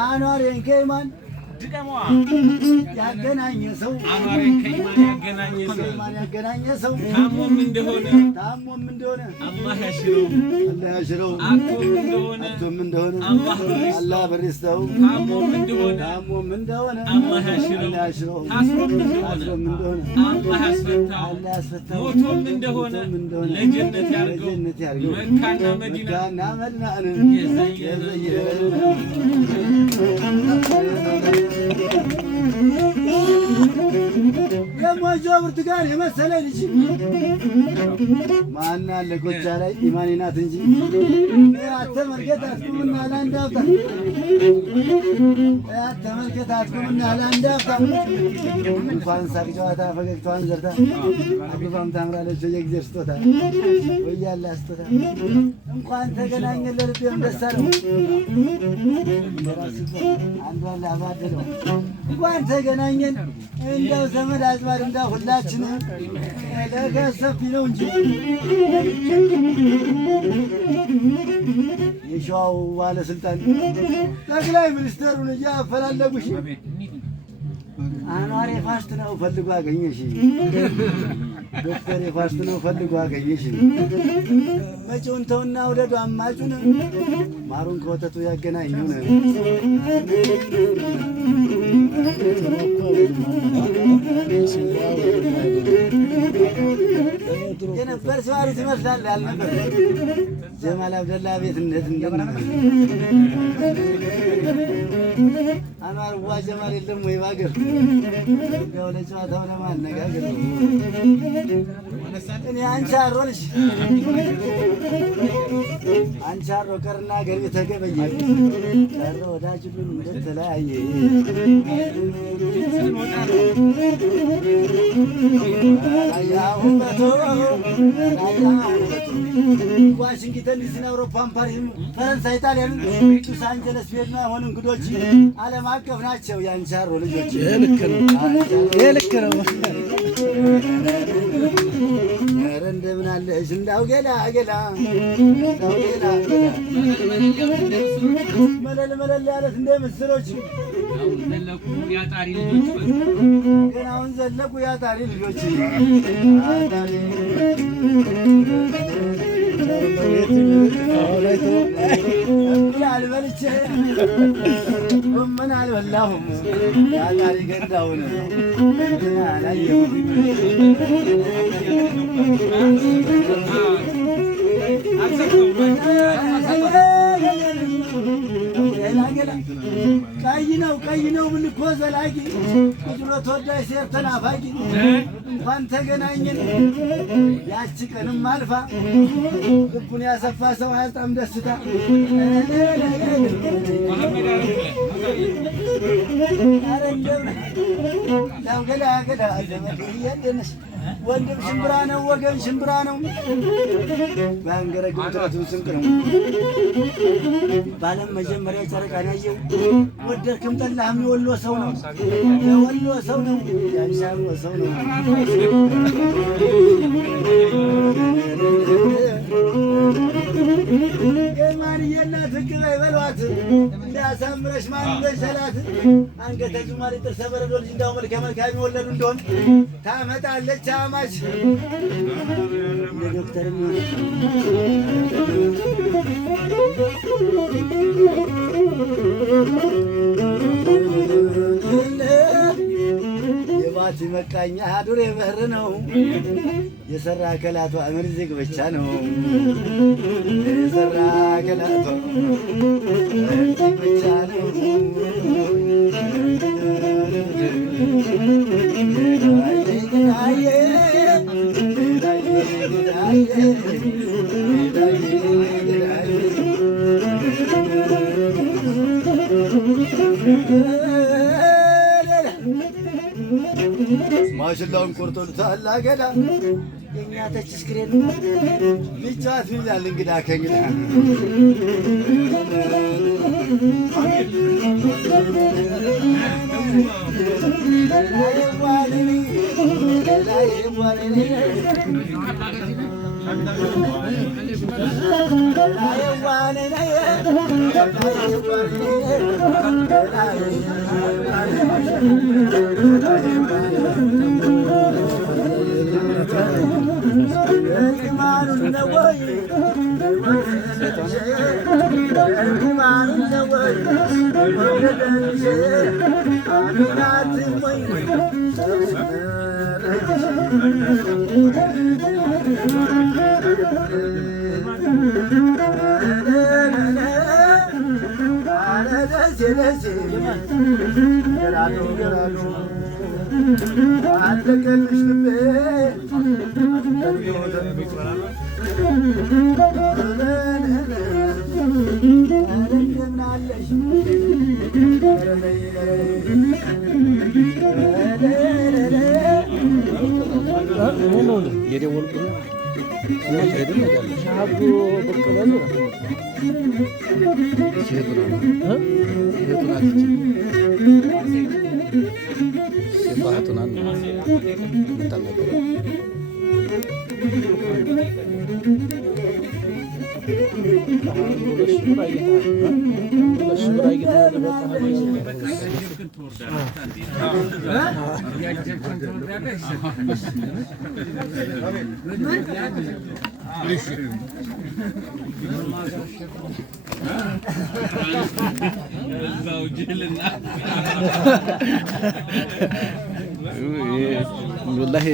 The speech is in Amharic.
አንዋሬን ከኢማን ድቀመዋ ያገናኘ ሰው አንዋሬን ከኢማን ያገናኘ ሰው ታሞም እንደሆነ አላህ ያሽረው አቶም እንደሆነ አላህ በሪስተው ታሞም እንደሆነ አላህ ያሽረው ታስሮም እንደሆነ አላህ ያስፈታው ሞቶም እንደሆነ ለጀነት ያርገው መካና መዲና የሞጆ ብርቱካን የመሰለ ልጅ ማን አለ ጎጃ ላይ ኢማኔ ናት እንጂ አትመልከት አትቁምና ለአንድ አፍታ አትመልከት አትቁምና ለአንድ አፍታ እንኳን ሳቅ ጨዋታ ፈገግታዋን ዘርታ አበባም ታምራለች የእግዚአብሔር ስጦታ ወያላ ስጦታ እንኳን ተገናኘን ለልቤም ደስ አለው አንዷን ላባደለው እንኳን ተገናኘን እንደው ዘመድ አዝማድ እንዳ ሁላችን ለከሰፊ ነው እንጂ የሸዋው ባለስልጣን ጠቅላይ ሚኒስትሩን እያፈላለጉሽ አንዋር የፋሽት ነው ፈልጎ አገኘሽ ዶክተር የፋሽት ነው ፈልጎ አገኘሽ መጪውን ተውና ውደዱ አማጩን ማሩን ከወተቱ ያገናኙን የነበር ሲዋሩት ይመስላል ያልነበር ጀማል አብደላ ቤት እንዴት አንዋር ዋ ጀማል የለም ወይ ባገር ያው ለጨዋታው ለማነጋገር እኔ አንቻሮ ልጅ አንቻሮ ቀርና ገርቢ ተገበየ ቻሮ ወዳጅሉን እንደተለያየ ዋሽንግተን ዲሲ አውሮፓን ፓሪስ ፈረንሳይ ጣሊያን ሎስ አንጀለስ ቪየና ሆነ እንግዶች ዓለም አቀፍ ናቸው ያንቻሮ ልጆች ልክ ነው ኧረ እንደምን አለሽ እንዳው ገላ መለል ያለት እንደ ምስሎች ገናውን ዘለቁ ያጣሪ ልጆች አልበልቼ ምን አልበላሁም ያጣሪ ገዳውን አላየሁም ቀይ ነው ምን እኮ ዘላቂ ቁጥሮ ተወዳጅ ሴር ተናፋቂ እንኳን ተገናኘን ያቺ ቀንም አልፋ ልቡን ያሰፋ ሰው አያጣም ደስታ ላው ገላ ዘመድየደነሽ ወንድም ሽምብራ ነው ወገን ሽምብራ ነው ባንገረገው ተራቱን ስንቅ ነው ባለም መጀመሪያ ጨረቃን ያየው ወደድክም ጠላህም የወሎ ሰው ነው ያንሻሎ ሰው ነው የማንየና ትክክል አይበሏት እንዳሳምረሽ ማን እንደሰላት አንገተ ጁማሪ ጥርሰ በረዶ ልጅ እንዳው መልካም የሚወለዱ እንደሆን ታመጣለች አማች ለዶክተር የባቲ መቃኛ ዱር የበህር ነው የሰራ ከላቷ ምርዝቅ ብቻ ነው የሰራ ከላቷ ምርዝቅ ብቻ ነው ማሽላውን ቆርጦልታል አገዳ የኛ ተች ስክሪን ልጫት ይላል እንግዳ ከእንግዳ والله